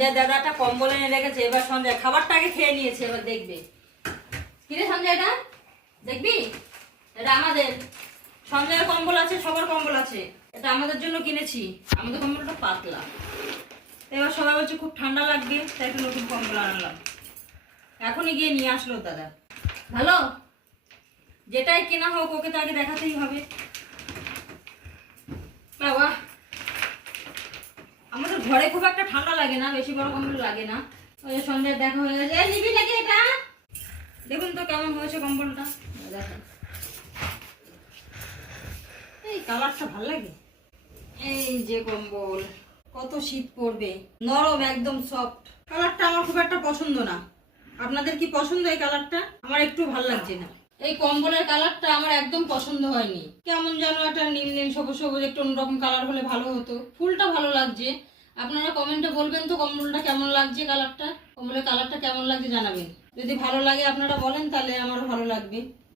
সঞ্জয় দাদাটা কম্বল এনে রেখেছে, এবার সঞ্জয় খাবারটা আগে খেয়ে নিয়েছে, এবার দেখবে। কিরে সঞ্জয়, এটা দেখবি? এটা আমাদের সঞ্জয়ের কম্বল আছে, সবার কম্বল আছে, এটা আমাদের জন্য কিনেছি। আমাদের কম্বলটা পাতলা, এবার সবাই বলছে খুব ঠান্ডা লাগবে, তাই একটা নতুন কম্বল আনলাম। এখনই গিয়ে নিয়ে আসলো দাদা। ভালো, যেটাই কেনা হোক ওকে তো আগে দেখাতেই হবে। বাবা, আমাদের ঘরে খুব একটা ঠান্ডা লাগে না, বেশি বড় কম্বল লাগে না। ওই সন্ধ্যায় দেখা হয়ে গেছে, এই নিবি নাকি এটা? দেখুন তো কেমন হয়েছে কম্বলটা, দেখেন। এই কালারটা ভালো লাগে। এই যে কম্বল, কত শীত পড়বে, নরম একদম সফট। কালারটা আমার খুব একটা পছন্দ না, আপনাদের কি পছন্দ এই কালারটা? আমার একটু ভালো লাগছে না, এই কম্বলের কালারটা আমার একদম পছন্দ হয়নি। কেমন যেন একটা নীল নীল সবুজ সবুজ একটু অন্যরকম কালার হলে ভালো হতো। ফুলটা ভালো লাগছে, আপনারা কমেন্টে বলবেন তো কম্বলটা কেমন লাগছে, কালারটা, কম্বলের কালারটা কেমন লাগছে জানাবেন। যদি ভালো লাগে আপনারা বলেন তাহলে আমারও ভালো লাগবে।